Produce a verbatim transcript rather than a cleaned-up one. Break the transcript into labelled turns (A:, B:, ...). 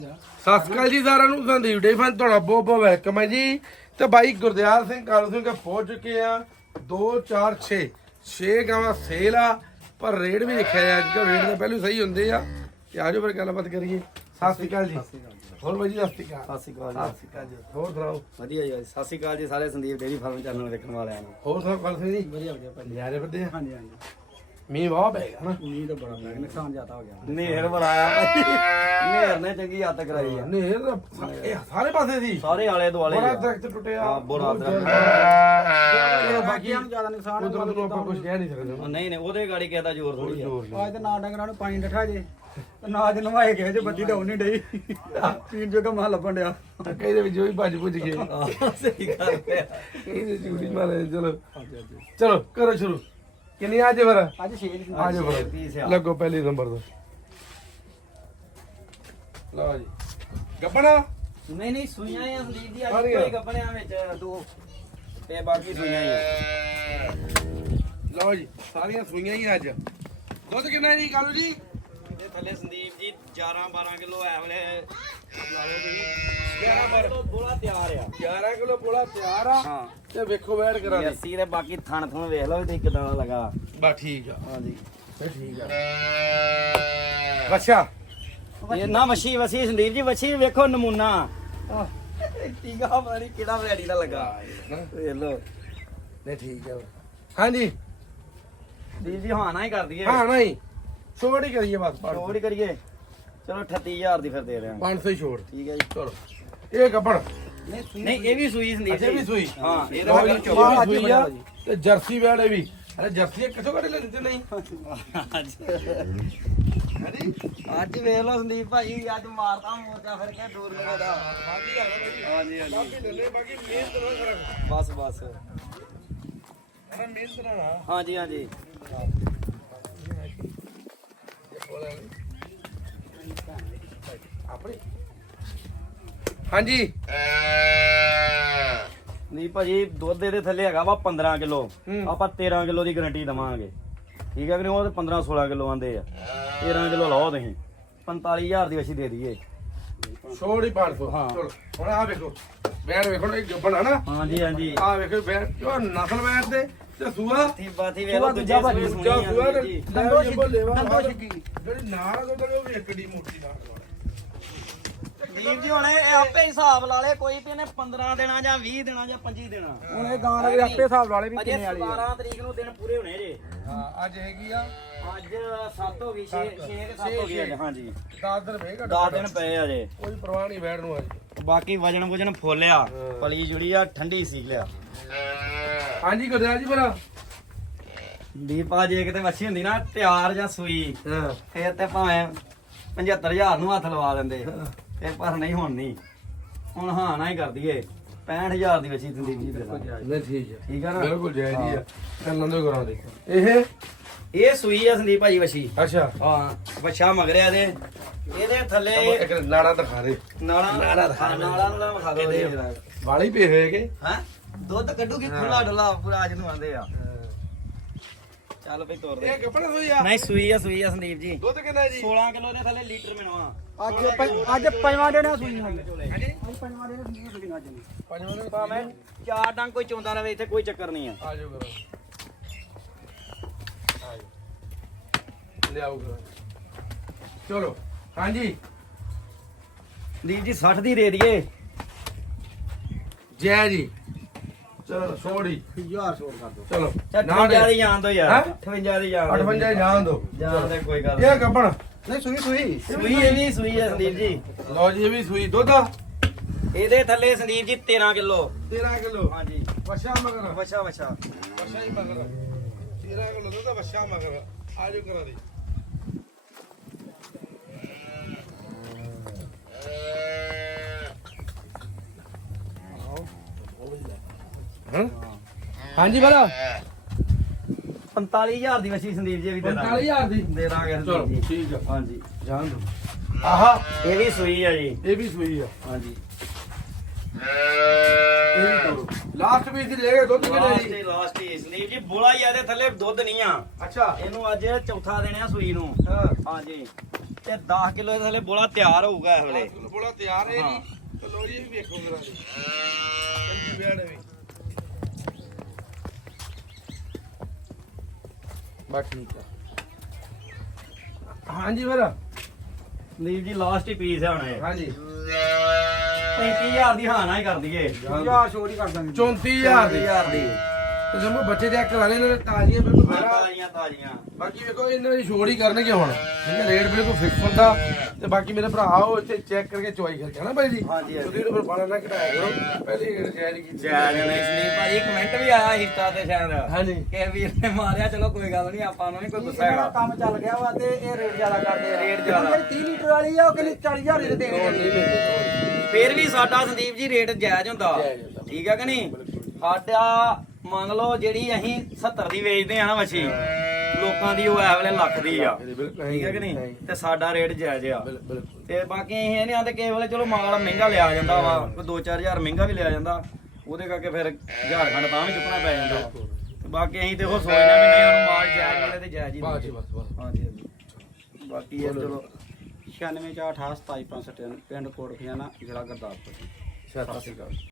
A: ਸਤਿ ਸ਼੍ਰੀ ਅਕਾਲ ਜੀ ਸਾਰਿਆਂ ਨੂੰ। ਸੰਦੀਪ ਡੇ ਫਨ ਤੁਹਾਡਾ ਬਹੁਤ ਬਹੁਤ ਵੈਲਕਮ ਹੈ ਜੀ। ਤੇ ਬਾਈ ਗੁਰਦਿਆਲ ਸਿੰਘ ਕਾਲੂ ਸਿੰਘ ਕੇ ਪਹੁੰਚ ਚੁੱਕੇ ਆ। ਦੋ ਚਾਰ ਛੇ ਛੇ ਗਾਵਾਂ ਸੇਲ ਆ, ਪਰ ਰੇਟ ਵੀ ਲਿਖਿਆ ਹੈ ਅੱਜ ਕੱਲ੍ਹ। ਰੇਟ ਤਾਂ ਪਹਿਲਾਂ ਸਹੀ ਹੁੰਦੇ ਆ। ਤੇ ਆਜੋ ਫਿਰ ਗੱਲਬਾਤ ਕਰੀਏ। ਸਤਿ ਸ਼੍ਰੀ ਅਕਾਲ ਜੀ। ਹੋਰ ਬਾਈ ਜੀ ਸਤਿ ਸ਼੍ਰੀ ਅਕਾਲ।
B: ਸਤਿ ਸ਼੍ਰੀ ਅਕਾਲ
A: ਸਤਿ ਸ਼੍ਰੀ ਅਕਾਲ ਜੀ। ਹੋਰ ਸੁਣਾਓ?
B: ਵਧੀਆ ਜੀ। ਸਤਿ ਸ਼੍ਰੀ ਅਕਾਲ ਜੀ ਸਾਰੇ ਸੰਦੀਪ ਡੇਰੀ ਫਾਰਮ ਚੈਨਲ ਦੇਖਣ ਵਾਲਿਆਂ ਨੂੰ।
A: ਹੋਰ ਸੁਣਾਓ ਕਾਲੂ ਸਿੰਘ ਜੀ?
B: ਵਧੀਆ ਵਧੀਆ ਭਾਈ।
A: ਯਾਰੇ ਵਧੀਆ।
B: ਹਾਂਜੀ ਹਾਂਜੀ।
A: ਮੀਂਹ ਵਾਹ ਪੈ ਗਿਆ ਨਾ।
B: ਮੀਂਹ ਤਾਂ ਬੜਾ ਲੱਗ ਨੁਕਸਾਨ ਜ਼ਿਆਦਾ ਹੋ ਗਿਆ। ਨੇਰ ਬੜਾ ਆਇਆ ਭਾਈ। ਨੇਰ ਨੇ ਚੰਗੀ ਹੱਦ ਕਰਾਈ ਆ।
A: ਨੇਰ ਇਹ ਸਾਰੇ ਪਾਸੇ ਦੀ
B: ਸਾਰੇ ਆਲੇ ਦੁਆਲੇ
A: ਬੜਾ ਦਰਖਤ ਟੁੱਟਿਆ।
B: ਹਾਂ ਬੜਾ ਦਰਖਤ।
A: ਬਾਕੀਆਂ
B: ਨੂੰ ਜ਼ਿਆਦਾ ਨੁਕਸਾਨ
A: ਉਧਰ ਨੂੰ ਆਪਾਂ ਕੁਝ ਕਹਿ ਨਹੀਂ ਸਕਦੇ।
B: ਨਹੀਂ ਨਹੀਂ ਉਹਦੇ ਗਾੜੀ ਕਿਸੇ ਦਾ ਜ਼ੋਰ ਥੋੜੀ ਆ।
C: ਅੱਜ ਤੇ ਨਾ ਡੰਗਰਾਂ ਨੂੰ ਪਾਣੀ ਡਠਾ ਜੇ ਨਾ ਅੱਜ ਨਵਾਏ ਗਏ ਜੇ ਬੱਤੀ ਤਾਂ ਨਹੀਂ ਡਈ ਪੀਣ ਜੋਗਾ ਮਾਂ ਲੱਭਣ ਡਿਆ।
A: ਕਈ ਦੇ ਵਿੱਚ ਵੀ ਭੱਜ ਭੁੱਜ ਗਏ।
B: ਸਹੀ ਗੱਲ ਹੈ।
A: ਇਹਦੇ ਚੂੜੀ ਮਾਰੇ। ਚਲੋ ਚਲੋ ਕਰੋ ਸ਼ੁਰੂ। ਕਿੰਨੀ ਅੱਜ ਫਿਰ?
C: ਅੱਜ ਛੇ
A: ਆ ਜਾਓ ਫਿਰ ਲੱਗੋ ਪਹਿਲੀ ਨੰਬਰ ਤੋਂ। ਲਓ ਜੀ ਗੱਬਣਾ।
B: ਨਹੀਂ ਨਹੀਂ ਸੂਈਆਂ ਆ ਸੰਦੀਪ ਜੀ। ਅੱਜ
A: ਸਾਰੀਆਂ?
B: ਕੋਈ ਗੱਬਣਿਆਂ ਵਿੱਚ ਦੋ ਤੇ ਬਾਕੀ ਸੂਈਆਂ ਆ।
A: ਲਓ ਜੀ ਸਾਰੀਆਂ ਸੂਈਆਂ ਹੀ ਅੱਜ। ਦੁੱਧ ਕਿੰਨਾ ਜੀ ਕਾਲੂ ਜੀ?
B: ਇਹਦੇ ਥੱਲੇ ਸੰਦੀਪ ਜੀ ਗਿਆਰਾਂ ਬਾਰਾਂ ਕਿਲੋ ਐ ਵੇਲੇ ਲਾ ਲਓ ਤੁਸੀਂ।
A: ਗਿਆਰਾਂ ਬਾਰਾਂ
B: ਬੋਲਾ ਤਿਆਰ ਆ।
A: ਗਿਆਰਾਂ ਕਿਲੋ ਬੋਲਾ ਤਿਆਰ ਆ।
B: ਹਾਂ
A: ਤੇ ਵੇਖੋ ਵੈਟ ਕਰਾ ਦੇ।
B: ਜਰਸੀ ਦੇ ਬਾਕੀ ਥਣ ਥਣ ਵੇਖ ਲਓ ਤੇ ਕਿਦਾਂ ਦਾ ਲਗਾ।
A: ਬਸ ਠੀਕ ਆ।
B: ਹਾਂਜੀ
A: ਫੇ ਠੀਕ ਆ। ਅੱਛਾ
B: ਇਹ ਨਾ ਵਸ਼ੀ ਵਸ਼ੀ ਸੰਦੀਪ ਜੀ ਵਸ਼ੀ ਵੇਖੋ ਨਮੂਨਾ। ਟੀਗਾ ਪਤਾ ਨਹੀਂ ਕਿਹੜਾ ਵੈਰਾਈਟੀ ਦਾ ਲੱਗਾ। ਵੇਖ ਲਓ
A: ਨਹੀਂ ਠੀਕ ਆ। ਹਾਂਜੀ
B: ਸੰਦੀਪ ਜੀ ਹਾਂ ਨਾ ਹੀ ਕਰ ਦਈਏ।
A: ਹਾਂ ਨਹੀਂ ਛੋੜ ਹੀ ਕਰੀਏ ਬਸ।
B: ਛੋੜ ਹੀ ਕਰੀਏ। ਚਲੋ ਅਠੱਤੀ ਹਜ਼ਾਰ ਦੀ ਫਿਰ ਦੇ ਰਿਹਾ।
A: ਪੰਜ ਸੌ ਹੀ ਛੋੜ।
B: ਠੀਕ ਹੈ ਜੀ।
A: ਚਲੋ ਇਹ ਗੱਬਣ।
B: ਨਹੀਂ ਇਹ ਵੀ ਸੂਈ ਸੰਦੀਪ
A: ਅੱਛਾ ਇਹ ਵੀ ਸੂਈ।
B: ਹਾਂ
A: ਇਹ
B: ਇਹਦਾ
A: ਵੀ
B: ਵੀ
A: ਸੂਈ ਆ। ਤੇ ਜਰਸੀ ਵੈੜ ਇਹ ਵੀ। ਅਰੇ ਜਰਸੀ ਕਿੱਥੋਂ ਕੱਢ ਲੈਂਦੇ ਨਹੀਂ?
B: ਅੱਜ ਵੇਖ ਲਓ ਸੰਦੀਪ ਭਾਈ ਅੱਜ ਮਾਰਦਾ ਮੋਰਚਾ ਫਿਰ ਕੇ ਦੂਰ ਨੂੰ ਦਾ।
A: ਬਾਕੀ ਆ
B: ਹਾਂਜੀ ਹਾਂਜੀ
A: ਬਾਕੀ ਬਾਕੀ ਮਿਹਨਤ ਨਾ ਕਰਾ।
B: ਬਸ ਬਸ
A: ਅਰੇ ਮਿਹਨਤ ਨਾ।
B: ਹਾਂਜੀ ਹਾਂਜੀ
A: ਆਪਣੀ ਹਾਂਜੀ
B: ਨਹੀਂ ਭਾਜੀ ਦੁੱਧ ਇਹਦੇ ਥੱਲੇ ਹੈਗਾ ਵਾ ਪੰਦਰਾਂ ਕਿਲੋ।
A: ਹੂੰ।
B: ਆਪਾਂ ਤੇਰਾਂ ਕਿਲੋ ਦੀ ਗਾਰੰਟੀ ਦਵਾਂਗੇ। ਠੀਕ ਹੈ ਕਿ ਨਹੀਂ? ਉਹ ਤੇ ਪੰਦਰਾਂ ਸੋਲਾਂ ਕਿਲੋ ਆਂਦੇ ਆ। ਤੇਰਾਂ ਕਿਲੋ ਲਾਓ ਤੁਸੀਂ ਪੰਤਾਲੀ ਹਜ਼ਾਰ ਦੀ ਅਸੀਂ ਦੇ ਦਈਏ।
A: ਛੋੜ ਹੀ ਪੰਜ ਸੌ।
B: ਹਾਂ।
A: ਚਲੋ ਹੁਣ ਆ ਵੇਖੋ ਵੈੜ ਵੇਖੋ ਨਾ, ਇਹ ਗੱਬਣ ਆ ਨਾ।
B: ਹਾਂਜੀ ਹਾਂਜੀ
A: ਆ ਵੇਖੋ ਵੈੜ ਜੋ ਨਸਲ ਵੈੜ ਤੇ ਤੇ ਸੂਆ
B: ਬਾਤੀ ਬਾਤੀ ਵੇਖ ਲਓ ਦੂਜੇ
C: ਦੂਜਾ
B: ਸੂਏ
A: ਦੂਜਾ
B: ਸੁਣੀ
A: ਸੂਆ
B: ਆ
A: ਤੇ
B: ਜੀ।
A: ਦੰਦੋ
C: ਦੰਦੋ ਛਿੱਕੀ।
A: ਜਿਹੜੀ ਨਾਲ ਉਹ ਉਹ ਵੀ ਇੱਕ ਡੀ ਮੋਟੀ ਨਾਲ।
B: ਵੀਰ ਜੀ ਹੁਣ ਇਹ ਆਪੇ ਹਿਸਾਬ ਲਾ ਲੇ ਕੋਈ ਵੀ ਇਹਨੇ ਪੰਦਰਾਂ ਦੇਣਾ ਜਾਂ ਵੀਹ ਦੇਣਾ ਜਾਂ ਪੱਚੀ ਦੇਣਾ।
C: ਹੁਣ ਇਹ ਗਾਂ ਦੇ ਆਪੇ ਹਿਸਾਬ ਵਾਲੇ ਵੀ
B: ਅਜੇ
C: ਕਿੰਨੇ ਵਾਲੀ ਆ।
B: ਸਤਾਰਾਂ ਤਰੀਕ ਨੂੰ ਦਿਨ ਪੂਰੇ ਹੋਣੇ ਜੇ।
A: ਹਾਂ ਅੱਜ ਹੈਗੀ ਆ
B: ਅੱਜ ਸੱਤ ਹੋ ਗਈ ਛੇ ਛੇ ਕੇ ਸੱਤ ਹੋ ਗਈ ਅੱਜ। ਹਾਂਜੀ
A: ਦਸ ਦਿਨ ਵੇ ਘੱਟ
B: ਦਸ ਦਿਨ ਪਏ ਆ ਜੇ।
A: ਕੋਈ ਪਰਵਾਹ ਨਹੀਂ ਵੈੜ ਨੂੰ ਅੱਜ।
B: ਬਾਕੀ ਵਜਨ ਵਜਨ ਫੋਲਿਆ ਪਲੀ ਜੁੜੀ ਆ ਠੰਡੀ ਸੀ ਲਿਆ।
A: ਹਾਂਜੀ ਗੁਰਦਿਆਲ ਜੀ ਭਰਾ।
B: ਦੀਪਾ ਜੇ ਕਿਤੇ ਵੱਛੀ ਹੁੰਦੀ ਨਾ ਤਿਆਰ ਜਾਂ ਸੂਈ
A: ਹਾਂ
B: ਫੇਰ ਤੇ ਭਾਵੇਂ ਪਝੱਤਰ ਹਜ਼ਾਰ ਨੂੰ ਹੱਥ ਲਵਾ ਲੈਂਦੇ ਤੇ ਪਰ ਨਹੀਂ ਹੁਣ ਨਹੀਂ। ਹੁਣ ਹਾਂ ਨਾ ਹੀ ਕਰ ਦਈਏ ਪੈਂਹਠ ਹਜ਼ਾਰ ਦੀ ਵੱਛੀ ਸੰਦੀਪ ਜੀ ਦੇ ਨਾਲ।
A: ਨਹੀਂ ਠੀਕ ਹੈ
B: ਠੀਕ ਆ ਨਾ?
A: ਬਿਲਕੁਲ ਜਾਇਜ਼ ਹੀ ਆ। ਕੰਨਾਂ ਦੇ ਕਰਾਂ ਦੇ ਇਹ
B: ਇਹ ਸੂਈ ਆ ਸੰਦੀਪ ਭਾਜੀ ਵੱਛੀ।
A: ਅੱਛਾ
B: ਹਾਂ ਵੱਛਾ ਮਗਰਿਆ ਦੇ ਇਹਦੇ ਥੱਲੇ
A: ਇੱਕ ਨਾੜਾ ਦਿਖਾ ਦੇ।
B: ਨਾਲਾ
A: ਨਾੜਾ ਦਿਖਾ ਦੇ।
B: ਨਾਲਾ ਨੂੰ ਵਿਖਾ ਦਿਓ ਇਹਦੇ।
A: ਵਾਲੀ ਪੇ ਹੋਏਗੇ।
B: ਹੈਂ ਦੁੱਧ ਕੱਢੂਗੀ ਖੁੱਲਾ ਡੁੱਲਾ ਪੂਰਾ ਅੱਜ ਨੂੰ ਆਂਦੇ ਆ। ਚੱਲ ਬਈ ਤੋਰ ਦੇ।
A: ਇਹ ਕੱਪੜਾ ਸੋਈ ਆ।
B: ਨਹੀਂ ਸੂਈ ਆ ਸੂਈ ਆ ਸੰਦੀਪ ਜੀ।
A: ਦੁੱਧ ਕਿੰਨਾ ਜੀ?
B: ਸੋਲਾਂ ਕਿਲੋ ਦੇ ਥੱਲੇ ਲੀਟਰ ਮਿਲਵਾ।
C: ਅੱਜ ਪ- ਅੱਜ ਪੰਜਵਾਂ ਦਿਨ ਆ ਸੂਈ ਨੂੰ। ਅੱਜ ਪੰਜਵਾਂ ਦਿਨ ਸੂਈ ਨੂੰ ਸੂਈ ਅੱਜ ਨੂੰ।
A: ਪੰਜਵਾਂ ਦਿਨ
B: ਭਾਵੇਂ ਚਾਰ ਡੰਗ ਕੋਈ ਚੋਂਦਾ ਰਵੇ ਇੱਥੇ ਕੋਈ ਚੱਕਰ ਨਹੀਂ ਆ।
A: ਆ ਜਾਓ ਕਰੋ। ਆ ਜਾਓ ਲਿਆਓ ਕਰੋ। ਚਲੋ ਹਾਂਜੀ
B: ਦੀਪ ਜੀ ਸੱਠ ਦੀ ਦੇ ਦਈਏ।
A: ਜੈ ਜੀ। ਚਲੋ ਛੋੜੀ
C: ਹਜ਼ਾਰ ਛੋੜ ਕਰ ਦੋ।
A: ਚਲੋ
B: ਅਠਵੰਜਾ ਦੀ ਜਾਣ ਦੋ ਯਾਰ।
A: ਹੈਂ?
B: ਅਠਵੰਜਾ ਦੀ ਜਾਣ ਦਿਓ।
A: ਅਠਵੰਜਾ ਜਾਣ ਦੋ।
B: ਜਾਣ ਦੇ ਕੋਈ ਗੱਲ
A: ਇਹ ਕੱਪਣ।
C: ਨਹੀਂ ਸੂਈ ਸੂਈ
B: ਸੂਈ ਇਹ ਵੀ ਸੂਈ ਆ ਸੰਦੀਪ ਜੀ।
A: ਲਓ ਜੀ ਇਹ ਵੀ ਸੂਈ ਦੁੱਧ ਆ
B: ਇਹਦੇ ਥੱਲੇ ਸੰਦੀਪ ਜੀ ਤੇਰਾਂ ਕਿਲੋ।
A: ਤੇਰਾਂ ਕਿਲੋ।
B: ਹਾਂਜੀ
A: ਵਛਾ ਮਗਰ
B: ਵਛਾ ਵਛਾ
A: ਵਛਾ ਹੀ ਮਗਰ ਤੇਰਾਂ ਕਿਲੋ ਦੁੱਧ ਵਛਾ ਮਗਰ। ਆ ਜਾਓ ਕਰਾ ਦੇ। ਹਾਂ ਹਾਂਜੀ ਬੜਾ
B: ਪੰਤਾਲੀ ਹਜ਼ਾਰ ਦੀ ਵਛੀ ਸੰਦੀਪ ਜੀ ਇਹ ਵੀ ਦੇ ਦਾਂਗੇ।
A: ਪੰਤਾਲੀ ਹਜ਼ਾਰ ਦੀ।
B: ਦੇ ਦਾਂਗੇ
A: ਚਲੋ
B: ਸੰਦੀਪ ਜੀ।
A: ਠੀਕ ਆ।
B: ਹਾਂਜੀ
A: ਜਾਣ ਦੋ। ਆਹਾ
B: ਇਹ ਵੀ ਸੂਈ ਆ ਜੀ।
A: ਇਹ ਵੀ ਸੂਈ ਆ।
B: ਹਾਂਜੀ
A: ਇਹ ਵੀ ਕਰੋ। ਲਾਸਟ ਵੀ ਸੀ ਲੈ ਗਏ ਦੁੱਧ ਕਿੰਨਾ
B: ਲਾਸਟ
A: ਜੀ?
B: ਹੀ ਲਾਸਟ ਹੀ ਸੰਦੀਪ ਜੀ ਬੋਲਾ ਹੀ ਆ ਇਹਦੇ ਥੱਲੇ ਦੁੱਧ ਨਹੀਂ ਆ।
A: ਅੱਛਾ
B: ਇਹਨੂੰ ਅੱਜ ਚੌਥਾ ਦੇਣਾ ਸੂਈ ਨੂੰ।
A: ਹਾਂ
B: ਹਾਂਜੀ ਤੇ ਦਸ ਕਿਲੋ ਦੇ ਥੱਲੇ ਬੋਲਾ ਤਿਆਰ ਹੋਊਗਾ ਇਸ ਵੇਲੇ
A: ਬੋਲਾ ਤਿਆਰ ਹੈ ਜੀ ਤੇ ਲੋ ਜੀ ਇਹ ਵੀ ਵੇਖੋ ਕਰਾ ਜੀ ਚੰਗੀ ਵੇੜ ਵੀ ਬਸ ਠੀਕ ਆ ਹਾਂਜੀ ਫਿਰ
B: ਸੰਦੀਪ ਜੀ ਲਾਸਟ ਹੀ ਪੀਸ ਹੈ ਹੁਣ ਇਹ
A: ਹਾਂਜੀ
B: ਪੈਂਤੀ ਹਜ਼ਾਰ ਦੀ ਹਾਂ ਨਾ ਹੀ ਕਰ ਦਈਏ
C: ਯਾਰ ਸ਼ੋਰ ਹੀ ਕਰ ਦਾਂਗੇ
A: ਚੌਂਤੀ ਹਜ਼ਾਰ ਦੀ
B: ਹਜ਼ਾਰ ਦੀ
A: ਤੇ ਜਮੋ ਬੱਚੇ ਚੈੱਕ ਕਰਾ ਲੈ ਇਹਨਾਂ ਨੇ ਤਾਜ਼ੀਆਂ ਬਿਲਕੁਲ ਮੇਰਾ
B: ਤਾਜ਼ੀਆਂ ਤਾਜ਼ੀਆਂ
A: ਬਾਕੀ ਵੇਖੋ ਇਹਨਾਂ ਦੀ ਛੋੜ ਹੀ ਕਰਨਗੇ ਹੁਣ ਠੀਕ ਹੈ ਰੇਟ ਬਿਲਕੁਲ ਫਿਕਸ ਹੁੰਦਾ ਤੇ ਬਾਕੀ ਮੇਰੇ ਭਰਾ ਆਓ ਇੱਥੇ ਚੈੱਕ ਕਰਕੇ ਚੁਆਈ ਕਰਕੇ ਹਨਾ ਭਾਈ ਜੀ
B: ਹਾਂਜੀ, ਹਾਂਜੀ।
A: ਤੁਸੀਂ ਇਹਨੂੰ ਫਿਰ ਬਾਲਾ ਨਾ ਘਟਾਇਆ ਕਰੋ ਪਹਿਲੇ ਰੇਟ ਜਾਇਜ਼ ਕੀਤੀ
B: ਜੈ ਜੈ ਨਹੀਂ ਸੰਦੀਪ ਭਾਜੀ ਕਮੈਂਟ ਵੀ ਆਇਆ ਇੰਸਟਾ ਤੇ ਸ਼ਾਇਦ
A: ਹਾਂਜੀ
B: ਕਿ ਵੀਰ ਨੇ ਮਾਰਿਆ ਚਲੋ ਕੋਈ ਗੱਲ ਨਹੀਂ ਆਪਾਂ ਨੂੰ ਨਹੀਂ ਕੋਈ ਗੁੱਸਾ
C: ਇਹਨਾਂ ਦਾ
B: ਹੈਗਾ
C: ਕੰਮ ਚੱਲ ਗਿਆ ਵਾ ਤੇ ਇਹ ਰੇਟ ਜ਼ਿਆਦਾ ਕਰਦੇ ਆ
B: ਰੇਟ ਜ਼ਿਆਦਾ।
C: ਜਿਹੜੀ ਤੀਹ ਲੀਟਰ ਵਾਲੀ ਆ ਉਹ ਕਹਿੰਦੇ ਚਾਲੀ ਹਜ਼ਾਰ ਦੀ ਦੇਣਗੇ
B: ਫੇਰ ਵੀ ਸਾਡਾ ਸੰਦੀਪ ਜੀ ਰੇਟ ਜਾਇਜ਼ ਹੁੰਦਾ
A: ਜਾਇਜ਼ ਹੁੰਦਾ।
B: ਠੀਕ ਹੈ ਕਿ ਨਹੀਂ ਸਾਡਾ ਮੰਨ ਲਓ ਜਿਹੜੀ ਅਸੀਂ ਸੱਤਰ ਦੀ ਵੇਚਦੇ ਆ ਨਾ ਮੱਛੀ ਲੋਕਾਂ ਦੀ ਉਹ ਐ ਵੇਲੇ ਲੱਖ ਦੀ ਆ ਠੀਕ ਹੈ ਕਿ ਨਹੀਂ ਤੇ ਸਾਡਾ ਰੇਟ ਜਾਇਜ਼ ਆ
A: ਬਿਲਕੁਲ
B: ਤੇ ਬਾਕੀ ਅਸੀਂ ਇਹ ਨਹੀਂ ਆਂਦੇ ਕਿਸੇ ਵੇਲੇ ਚਲੋ ਮਾਲ ਮਹਿੰਗਾ ਲਿਆ ਜਾਂਦਾ ਵਾ ਕੋਈ ਦੋ ਚਾਰ ਹਜ਼ਾਰ ਮਹਿੰਗਾ ਵੀ ਲਿਆ ਜਾਂਦਾ ਉਹਦੇ ਕਰਕੇ ਫਿਰ ਹਜ਼ਾਰ ਖੰਡ ਤਾਂ ਵੀ ਚੁੱਕਣਾ ਪੈ ਜਾਂਦਾ ਤੇ ਬਾਕੀ ਅਸੀਂ ਤੇ ਉਹ ਸੋਚਦੇ ਵੀ ਨਹੀਂ ਸਾਨੂੰ ਮਾਲ ਜਾਇਜ਼ ਵਾਲੇ ਤੇ ਜਾਇਜ਼ ਹੀ
A: ਬਸ ਜੀ
B: ਦੇਈਏ।
A: ਬਸ ਬਸ
B: ਹਾਂਜੀ ਹਾਂਜੀ ਬਾਕੀ ਇਹ ਚਲੋ
C: ਛਿਆਨਵੇਂ ਚਾਰ ਅਠਾਹਠ ਸਤਾਈ ਪੰਜ ਸੌ ਤਿੰਨ ਪਿੰਡ ਕੋਟ ਖਿਆਣਾ ਜ਼ਿਲ੍ਹਾ ਗੁਰਦਾਸਪੁਰ
A: ਸਤਿ ਸ਼੍ਰੀ ਅਕਾਲ